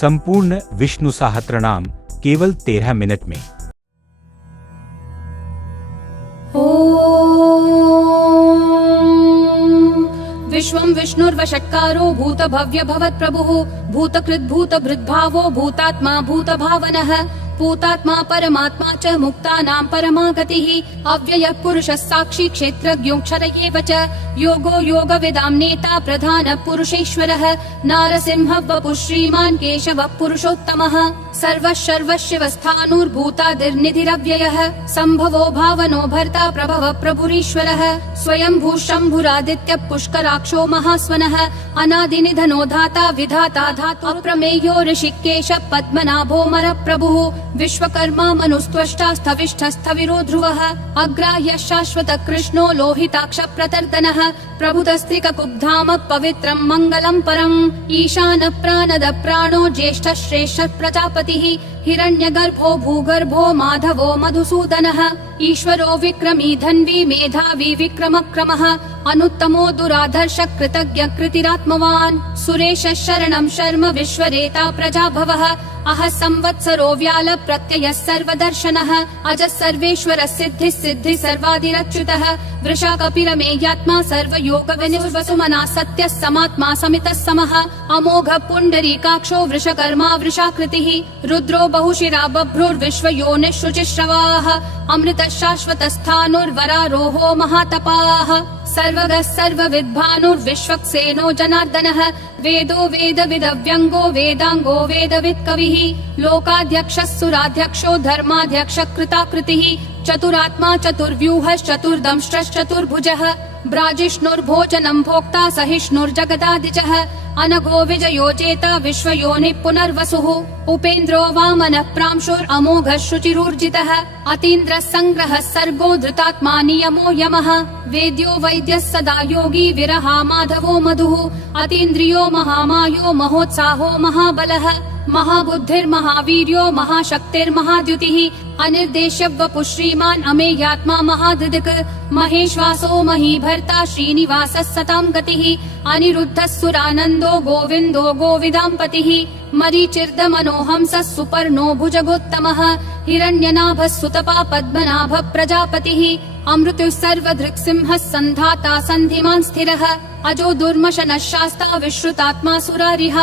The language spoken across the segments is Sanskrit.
संपूर्ण विष्णु सहस्त्रनाम केवल 13 मिनट में। विश्वं विष्णुर्वषट्कारो भूत भव्य भवत् प्रभुः भूतकृत् भूत भृद्भावो भूतात्मा भूत भावनः भूतात्मा परमात्मा च मुक्तानां परमा गतिः अव्ययः पुरुषः साक्षी क्षेत्रज्ञोऽक्षर एव च योगो योगविदां नेता प्रधानः पुरुषेश्वरः नारसिंहः वपुः श्रीमान् केशवः पुरुषोत्तमः सर्वः सर्वशिवस्थाणुर्भूतादिर्निधिरव्ययः सम्भवो भावनो भर्ता प्रभवः प्रभुरीश्वरः स्वयंभू शम्भुरादित्यः पुष्कराक्षो महास्वनः अनादिनिधनो धाता विधाता धातु अप्रमेयो ऋषिकेशः पद्मनाभो मरप्रभुः विश्वकर्मा मनुस्त्वष्टा स्थविष्ठस्थविरो ध्रुवः अग्राह्यः शाश्वत कृष्णो लोहिताक्ष प्रतर्दनः प्रभुतस्त्रिककुब्धाम पवित्रं मङ्गलं परम् ईशानः प्राणद प्राणो ज्येष्ठः श्रेष्ठः प्रजापतिः हिरण्यगर्भो भूगर्भो माधवो मधुसूदनः ईश्वरो विक्रमी धन्वी मेधावी विक्रमक्रमः अनुत्तमो दुराधर्ष कृतज्ञ कृतिरात्मवान् सुरेशः शरणं शर्म विश्वरेता प्रजाभवः अह संवत्सरो व्याल प्रत्ययः सर्वदर्शनः अजः सर्वेश्वर सिद्धिः सिद्धि सर्वादिरच्युतः वृषा कपिरमेयात्मा सर्वयोग विनिर्वसुमना सत्यः समात्मा समितः समः अमोघ पुण्डरीकाक्षो वृषकर्मा वृषाकृतिः रुद्रो बहुशिरा बभ्रुर्विश्वयोनिः शुचिश्रवाः अमृतः शाश्वत स्थाणुर्वरारोहो महातपाः सर्वगः सर्वविद्भानुर्विश्वक्सेनो जनार्दनः वेदो वेदविदव्यङ्गो वेदाङ्गो वेदवित् कविः लोकाध्यक्षः सुराध्यक्षो धर्माध्यक्षः कृताकृतिः चतुरात्मा चतुर्व्यूहश्चतुर्दंष्ट्रश्चतुर्भुजः ब्राजिष्णुर्भोजनं भोक्ता सहिष्णुर्जगदादिजः अनघो विजयो जेता विश्वयोनिः पुनर्वसुः उपेन्द्रो वामनः प्रांशुरमोघः शुचिरूर्जितः अतीन्द्रः सङ्ग्रहः सर्गो धृतात्मा नियमो यमः वेद्यो वैद्यः सदा योगी विरहा माधवो मधुः अतीन्द्रियो महामायो महोत्साहो महाबलः महाबुद्धिर्महावीर्यो महाशक्तिर्महाद्युतिः अनिर्देश्य वपुः श्रीमान् अमेयात्मा महाधृदिक् महेश्वासो महीभर्ता श्रीनिवासः सतां गतिः अनिरुद्धः सुरानन्दो गोविन्दो गोविदाम्पतिः मरीचिर्दमनोहंसः सुपर्णो भुजगोत्तमः हिरण्यनाभः सुतपा पद्मनाभः प्रजापतिः अमृतुः सर्वधृक्सिंहः सन्धाता सन्धिमान् स्थिरः अजो दुर्मशनः शास्ता विश्रुतात्मा सुरारिः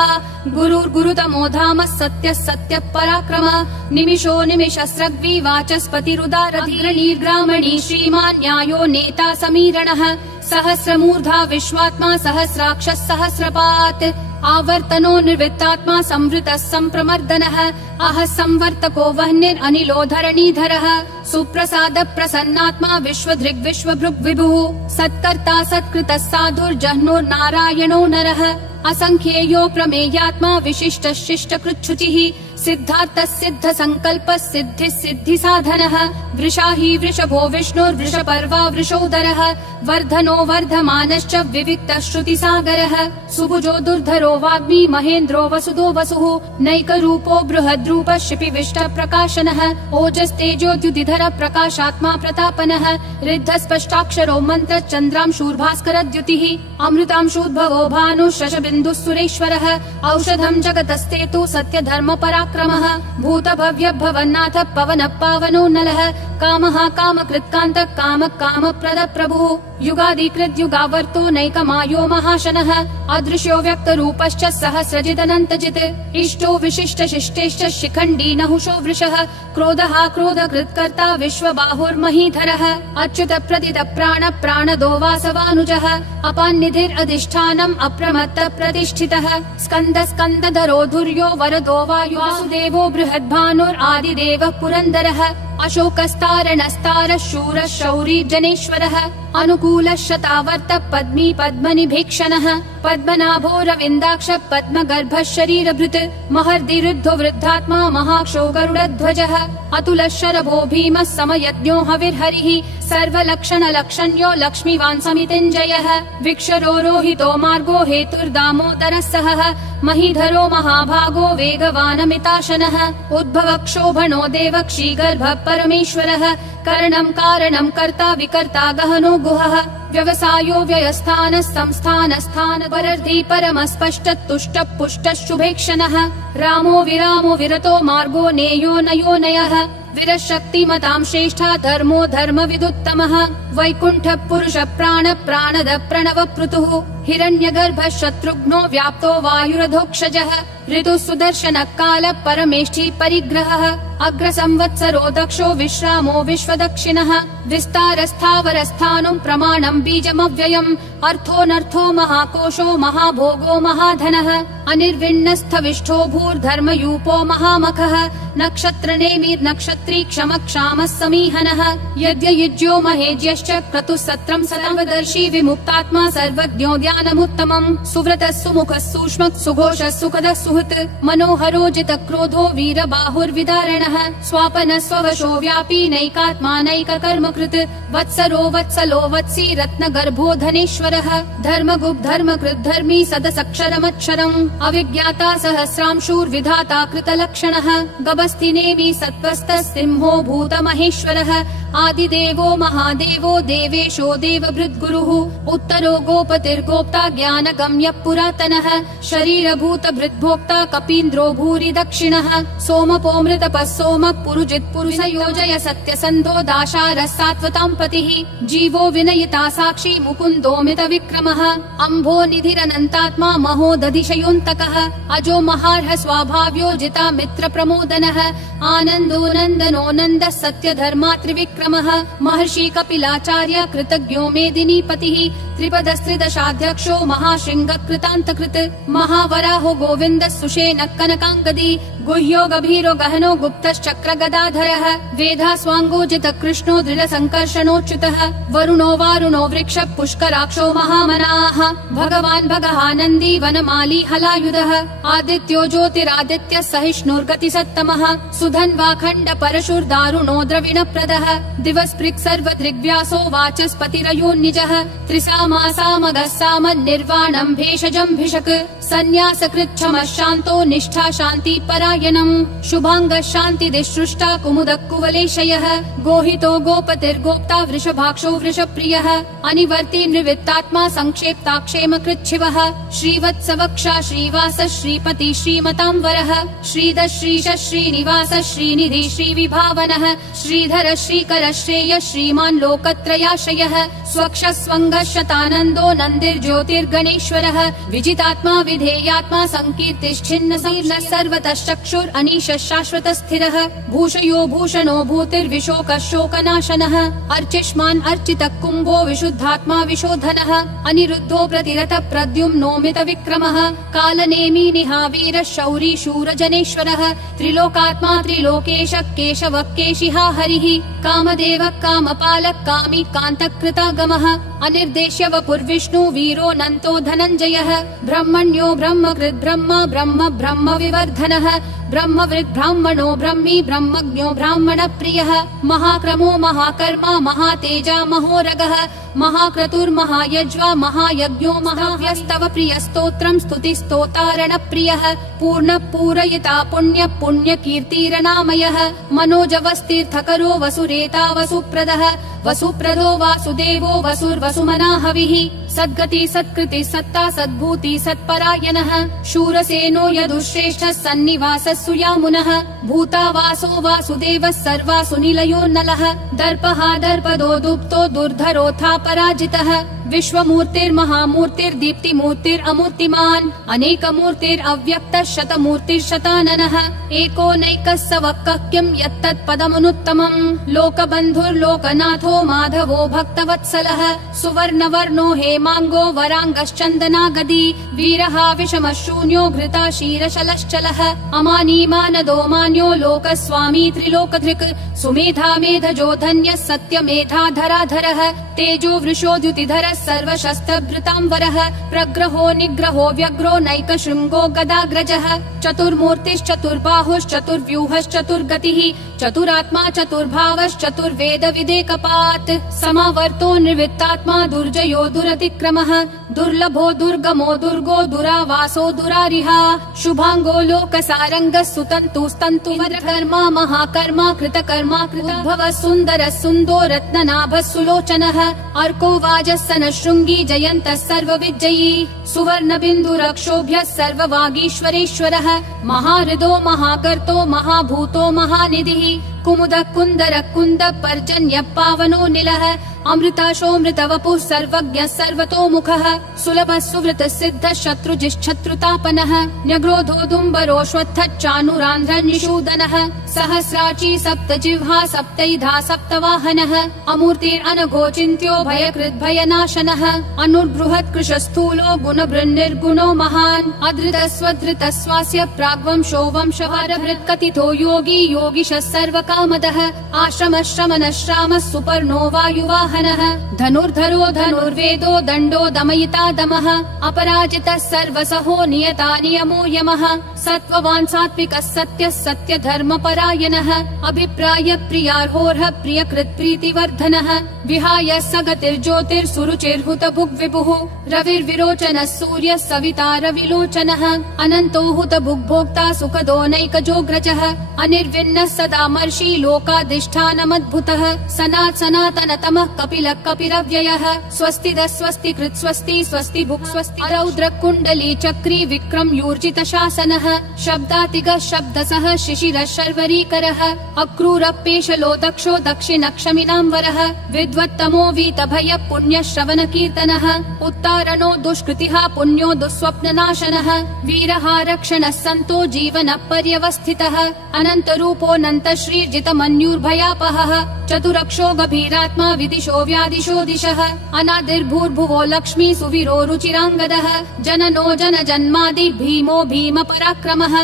गुरुर्गुरुतमो धामः सत्यः सत्यः पराक्रमः निमिषो निमिषस्रग्वी वाचस्पतिरुदारधीरणीर्ग्रामणी श्रीमान् न्यायो नेता समीरणः सहस्रमूर्धा विश्वात्मा सहस्राक्षः सहस्रपात् आवर्तनो निर्वित्तात्मा संवृतः सम्प्रमर्दनः अह संवर्तको वह्निरनिलो धरणीधरः सुप्रसाद प्रसन्नात्मा विश्वधृग् विश्वभृग् विभुः सत्कर्ता सत्कृतः साधुर्जह्नुर्नारायणो नरः असंख्येयो प्रमेयात्मा विशिष्ट शिष्ट कृच्छुचिः सिद्धार्थः सिद्ध संकल्पः सिद्धिः सिद्धि साधनः वृषाही वृषभो विष्णुर्वृषपर्वा वृषोदरः वर्धनो वर्धमानश्च विविक्तः श्रुतिसागरः सुभुजो दुर्धरो वाग्मी महेन्द्रो वसुदो वसुः नैकरूपो बृहद्रूपः शिपिविष्ट प्रकाशनः ओजस्तेजोद्युतिधर प्रकाशात्मा प्रतापनः ऋद्धस्पष्टाक्षरो मन्त्र चन्द्रांशूर्भास्करद्युतिः अमृतांशूद्भवो भानुः शशबिन्दुः सुरेश्वरः औषधं जगतस्तेतु सत्यधर्म पराक्रमः भूत भव्य भवन्नाथ पवन पावनो नलः कामः कामकृत्कान्तः काम कामप्रद प्रभुः युगादिकृत् युगावर्तो नैकमायो महाशनः अदृश्यो व्यक्तरूपश्च सहस्रजिदनन्तजित् इष्टो विशिष्ट शिष्टेश्च शिखण्डी नहुषो वृषः क्रोधः क्रोधकृत्कर्ता विश्वबाहुर्महीधरः अच्युत प्रदित प्राण प्राणदो वासवानुजः अपान्निधिरधिष्ठानम् अप्रमत्त प्रतिष्ठितः स्कन्द स्कन्दधरो धुर्यो वरदो वायुदेवो बृहद्भानुरादिदेवः पुरन्दरः अशोकस्तारणस्तारः शूरः शौरी जनेश्वरः अनुकूलः शतावर्त पद्मी पद्मनिभीक्षणः पद्मनाभो रविन्दाक्ष पद्मगर्भः शरीरभृत् महर्दिरुद्धो वृद्धात्मा महाक्षो गरुडध्वजः अतुलः शरभो भीमः समयज्ञो हविर्हरिः सर्वलक्षणलक्षण्यो लक्ष्मीवान् समितिञ्जयः विक्षरो रोहितो मार्गो हेतुर्दामोदरः सहः महीधरो महाभागो वेगवानमिताशनः उद्भव क्षोभणो देवक्षीगर्भः परमेश्वरः करणं कारणं कर्ता विकर्ता गहनो गुहः व्यवसायो व्ययस्थान संस्थान स्थान परर्धि परमस्पष्ट तुष्ट पुष्ट शुभेक्षणः रामो विरामो विरतो मार्गो नेयो नयो नयः विरशक्तिमतां श्रेष्ठा धर्मो धर्म विदुत्तमः वैकुण्ठ पुरुष प्राण प्राणद प्रणव पृथुः हिरण्यगर्भ शत्रुघ्नो व्याप्तो वायुरधोक्षजः ऋतु सुदर्शन काल परमेष्ठी परिग्रहः अग्र संवत्सरो दक्षो विश्रामो विश्वदक्षिणः विस्तारस्थावरस्थानं प्रमाणं बीजमव्ययम् अर्थोऽनर्थो महाकोशो महाभोगो महाधनः अनिर्विण्णस्थविष्ठो भूर्धर्मयूपो महामखः नक्षत्रनेमिर्नक्षत्री क्षमक्षामः समीहनः यद्ययुज्यो महेज्यश्च क्रतुः सत्रं सर्वदर्शी विमुक्तात्मा सर्वज्ञो ध्यानमुत्तमम् सुव्रतः सुमुखः सूक्ष्मः सुघोषः सुखदः सुहृत् मनोहरो जितक्रोधो वीरबाहुर्विदारणः स्वापनः स्ववशो व्यापी नैकात्मानैककर्मकृत् वत्सरो वत्सलो वत्सी रत्नगर्भो धनेश्वरः धर्मगुप् धर्मकृत् धर्मी सदसक्षरमक्षरम् अविज्ञाता सहस्रांशूर्विधाता कृतलक्षणः गभस्तिनेमि सत्त्वस्थः सिंहो भूतमहेश्वरः आदिदेवो महादेवो देवेशो देवभृद्गुरुः उत्तरो गोपतिर्गोप्ता ज्ञानगम्यः पुरातनः शरीरभूतभृद्भोक्ता कपीन्द्रो भूरि दक्षिणः सोमपोऽमृतपः सोमः पुरुजित् पुरुष योजय सत्यसन्धो दाशारः सात्वतां पतिः जीवो विनयिता साक्षी मुकुन्दोमित विक्रमः अम्भो निधिरनन्तात्मा महोदधिशयोऽन्तकः अजो महार्ह स्वाभाव्यो जिता मित्र प्रमोदनः आनन्दो नन्दनो नन्दः सत्यधर्मा त्रिविक्रमः महर्षि कपिलाचार्य कृतज्ञो मेदिनीपतिः त्रिपदस्त्रिदशाध्यक्षो महाशृङ्ग कृतान्तकृत् महावराहो गोविन्दः सुषेण कनकाङ्गदी गुह्यो गभीरो गहनो गुप्तश्चक्र गदाधरः वेधा स्वाङ्गोजित कृष्णो दृढ संकर्षणोच्युतः वरुणो वारुणो वृक्ष पुष्कराक्षो महामनाः भगवान् भगहानन्दी वनमाली हलायुधः आदित्यो ज्योतिरादित्य सहिष्णुर्गति सत्तमः सुधन्वाखण्ड परशुर्दारुणो द्रविणप्रदः दिवस्पृक् सर्वदृग्व्यासो वाचस्पतिरयोन्निजः त्रिसामासामगः सामन्निर्वाणं भेषजं भिषक् सन्न्यासकृच्छमः शान्तो निष्ठा शान्ति परायणम् शुभाङ्गः शान्तिदिसृष्टा कुमुदः कुवलेशयः गोहितो गोपतिर्गोप्ता वृषभाक्षो वृषप्रियः अनिवर्ति निवृत्तात्मा संक्षेप्ता क्षेमकृच्छिवः श्रीवत्सवक्षा श्रीवास श्रीपति श्रीमतांवरः श्रीधर श्रीश श्रीनिवास श्रीनिधि श्रीविभावनः श्रीधर श्रीकर श्रेय श्रीमान् लोकत्रयाश्रयः स्वक्ष स्वङ्गः शतानन्दो नन्दिर्ज्योतिर्गणेश्वरः विजितात्मा विधेयात्मा संकीर्तिश्छिन्न सर्वतश्चक्षुर् अनीशः शाश्वत स्थिरः भूषयो भूषणो भूतिर्विशोकः शोकनाशनः अर्चिष्मान् अर्चितः कुम्भो विशुद्धात्मा विशोधनः अनिरुद्धो प्रतिरथ प्रद्युम्नोमित विक्रमः कालनेमी निहावीरः शौरी शूरजनेश्वरः त्रिलोकात्मा त्रिलोकेश केशवः केशिहा हरिः कामदेवः कामपालः कामी कान्तकृतागमः अनिर्देश्य वपुर्विष्णु वीरो नन्तो धनञ्जयः ब्रह्मण्यो ब्रह्मकृत् ब्रह्म ब्रह्म ब्रह्म विवर्धनः ब्रह्मवृद् ब्राह्मणो ब्रह्मी ब्रह्मज्ञो ब्राह्मण प्रियः महाक्रमो महाकर्मा महातेजा महोरगः महाक्रतुर्महायज्वा महायज्ञो महाव्यस्तव प्रियस्तोत्रं स्तुतिस्तोतारण प्रियः पूर्ण पूरयिता पुण्य पुण्य कीर्तिरनामयः मनोजवस्तीर्थकरो वसुरेता वसुप्रदः वसुप्रदो वासुदेवो वसुर्वसुमना हविः सद्गति सत्कृति सत्ता सद्भूति सत्परायणः शूरसेनो यदुश्रेष्ठः सन्निवासः सुयामुनः भूतावासो वासुदेवः सर्वासु निलयो नलः दर्पः दर्पदो दुप्तो दुर्धरोऽथा पराजितः विश्वमूर्तिर्महामूर्तिर्दीप्तिमूर्तिरमूर्तिमान् अनेकमूर्तिरव्यक्तः शतमूर्तिर्शताननः एकोनैकः सवक्कः किं यत्तत्पदमनुत्तमम् लोकबन्धुर्लोकनाथो माधवो भक्तवत्सलः सुवर्णवर्णो हेमाङ्गो वराङ्गश्चन्दनागदी वीरः विषमः शून्यो घृता क्षीरशलश्चलः अमानी मानदो मान्यो लोकस्वामी त्रिलोकधृक् सुमेधा मेधजो धन्यः सत्यमेधाधराधरः तेजो वृषोद्युतिधरः सर्वशस्त्रभृतांवरः प्रग्रहो निग्रहो व्यग्रो नैकशृङ्गो गदाग्रजः चतुर्मूर्तिश्चतुर्बाहुश्चतुर्व्यूहश्चतुर्गतिः चतुरात्मा चतुर्भावश्चतुर्वेद विदेकपात् समावर्तो निवृत्तात्मा दुर्जयो दुरतिक्रमः विक्रमः दुर्लभो दुर्गमो दुर्गो दुरावासो दुरारिहा शुभांगो लोकसारंगः सुतन्तुस्तन्तु वरकर्मा महाकर्मा कृतकर्मा कृतभव सुन्दरः सुन्दो रत्ननाभः सुलोचनः अर्को वाजस्सन शृंगी जयन्तः सर्वविजयी सुवर्णबिन्दुरक्षोभ्यः सर्ववागीश्वरेश्वरः महाहृदो महाकर्तो महाभूतो महानिधिः कुमुदः कुन्दरः कुन्दः पर्जन्यः पावनो निलः अमृताशोऽमृतवपुः सर्वज्ञः सर्वतोमुखः सुलभः सुवृतः सिद्धः शत्रुजिश्शत्रुतापनः न्यग्रोधोदुम्बरोऽश्वत्थः चाणूरान्ध्रः निषूदनः सहस्राची सप्तजिह्वा सप्तैधा सप्तवाहनः अमूर्तिरनघोचिन्त्यो भयकृद्भयनाशनः अनुर्बृहत् कृशस्थूलो गुणभृन्निर्गुणो महान् अधृतस्वधृतस्वास्य प्राग्वंशो वंशवारभृत्कथितो योगी योगिशः सर्वकामदः आश्रमः श्रमणः श्रामः सुपर्णो वायुवाहनः धनुर्धरो धनुर्वेदो दण्डो दमयिता दमः अपराजितः सर्वसहो नियता नियमो यमः सत्त्ववान् सात्विकः सत्यः सत्यधर्मपरायणः अभिप्राय प्रियार्होर्ह प्रियकृत् प्रीतिवर्धनः विहाय सगतिर्ज्योतिर्सुरुचिर्हुतभुग् विभुः रविर्विरोचनः सूर्यः सविता रविलोचनः अनन्तो हुतभुग्भोक्ता सुखदो नैकजोग्रजः अनिर्विण्णः सदा मर्षि लोकाधिष्ठानमद्भुतः सनातनतमः कपिलः कपिरव्ययः स्वस्तिदः स्वस्तिकृत् स्वस्ति स्वस्ति भुक् स्वस्ति रौद्र कुण्डली चक्री विक्रम यूर्जित शासनः शब्दातिगः शब्दसः शिशिरः शर्वरीकरः अक्रूरपेशलो दक्षो दक्षिणक्षमिनां वरः विद्वत्तमो वीतभय पुण्य श्रवण कीर्तनः उत्तारणो दुष्कृतिः पुण्यो दुःस्वप्ननाशनः वीरः रक्षणः सन्तो जीवन पर्यवस्थितः अनन्तरूपोऽनन्त श्रीर्जितमन्युर्भयापहः चतुरक्षो गभीरात्मा विदिशो व्यादिशो दिशः अनादिर्भूर्भुवो लक्ष्मी सुवीरो रुचिराङ्गदः जननो जनजन्मादि भीमो भीम पराक्रमः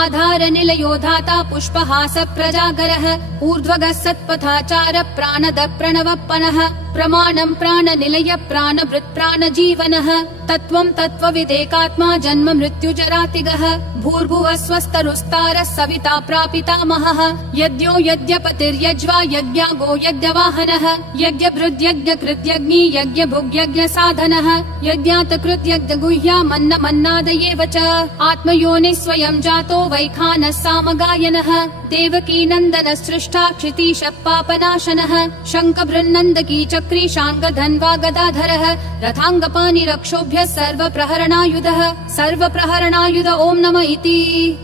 आधार निलयो धाता पुष्पहास प्रजागरः ऊर्ध्वगः सत्पथाचार प्राणद प्रणवप्पनः प्रमाणं प्राणनिलय प्राणभृत् प्राणजीवनः तत्त्वं तत्त्वविदेकात्मा जन्म मृत्युजरातिगः भूर्भुवः स्वस्तरुस्तारः सविता प्रापितामहः यज्ञो यज्ञपतिर्यज्वा यज्ञागो यज्ञवाहनः यज्ञभृद्यज्ञकृत्यग्नि यज्ञभुग्यज्ञसाधनः यज्ञातकृत्यज्ञगुह्यामन्नमन्नादयेव च आत्मयोनिः स्वयं जातो वैखानः सामगायनः देवकी नन्दनः सृष्टा क्षितीशः पापनाशनः शङ्खबृन्नन्दकी चक्री शाङ्गधन्वा गदाधरः रथाङ्गपाणिरक्षोभ्यः सर्वप्रहरणायुध ॐ नमः इति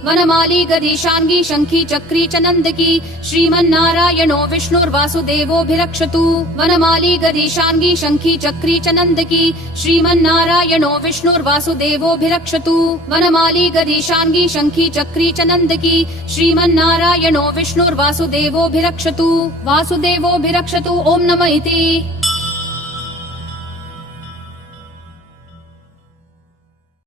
वनमाली गदीशाङ्गी शङ्खी चक्री च नन्दकी श्रीमन्नारायणो विष्णुर्वासुदेवोऽभिरक्षतु वनमाली गदीशाङ्गी शङ्खी चक्री च नन्दकी श्रीमन्नारायणो विष्णुर्वासुदेवोऽभिरक्षतु वनमाली गदीशाङ्गी शङ्खी चक्री च नन्दकी श्रीमन्नारायणो विष्णुर्वासुदेवोऽभिरक्षतु वासुदेवोऽभिरक्षतु ॐ नमः इति।